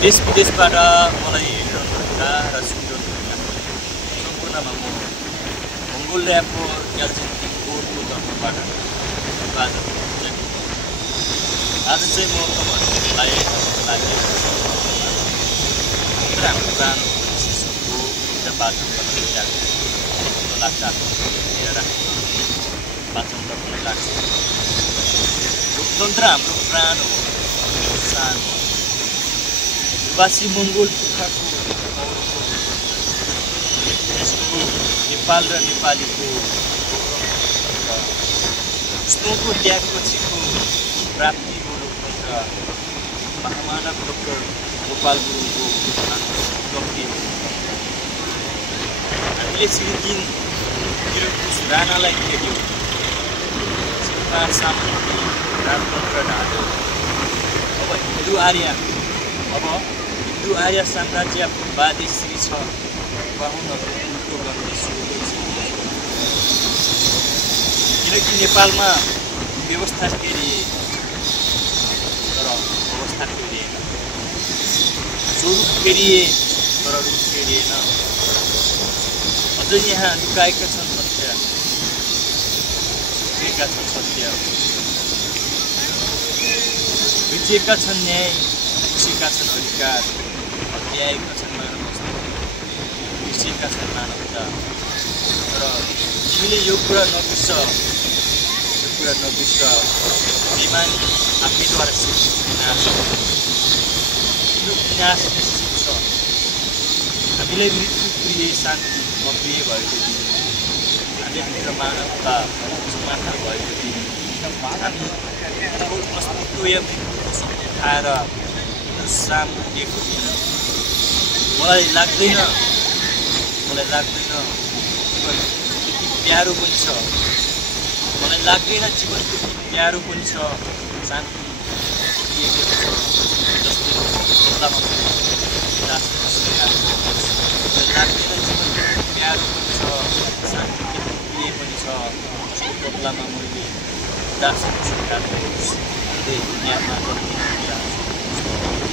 देश विदेशबाट मलाई हेरिरहनुहुन्छ र सुनिरहनुहुन्छ सम्पूर्णमा म मङ्गोल ल्याबको ग्यालजेन्टिक बोर्डको तर्फबाट स्वागत गर्छु। आज चाहिँ म तपाईँहरूलाई लागि हाम्रो पुरानो शिशुको एउटा वाचन गर्न गइरहेको लाग्छ वाचन गर्न लाग्छ। लोकतन्त्र हाम्रो प्राण हो, सानो निवासी मङ्गोल पुर्खाको यसको नेपाल र नेपालीको स्नोको त्यागपछिको प्राप्ति हो लोकतन्त्र। महामानव डाक्टर गोपाल गुरुङको गम्भीर हो। हामीले श्री निरङ्कुश राणालाई खेल्यौँ, सरकार सामन्ती राजतन्त्र ढाल्यो। अब हिन्दू आर्य साम्राज्यवादी श्री छ बाहुनहरू उल्टो गर्ने सुरु गरिसकेको छ। किनकि नेपालमा व्यवस्था फेरिए तर अवस्था फेरिएन, स्वरूप फेरिए तर रूप फेरिएन। अझ यहाँ लुकाएका छन् सत्य, छुपेका छन् सत्य, बिर्सिएका छन् न्याय, बिर्सिएका छन् अधिकार, अध्याएका छन् मानवता, बिर्सिएका छन् मानवता। तर तिमीले यो कुरा नबिर्स, बेमानी आफैद्वारा शिक्षित विनाश हो। तिम्रो विनाश निश्चित छ। हामीलाई मृत्यु प्रिय, शान्ति अप्रिय भएको दिन, हामीले मानवता समाधान भएको दिन, हामी अस्तित्व या मृत्युको सत्य खाएर सामु दिएको दिन। मलाई लाग्दैन जीवन त्यति प्यारो पनि छ। मलाई लाग्दैन जीवन त्यति प्यारो पनि छ। शान्ति दिएको छ जसले बदलामा मलाई लाग्दैन जीवन त्यति प्यारो पनि छ। शान्ति त्यति प्रिय पनि छ जसको बदलामा मैले दासको स्वीकार गर्नुहोस्। दुनियाँमा जन्मिन चाहन्छु।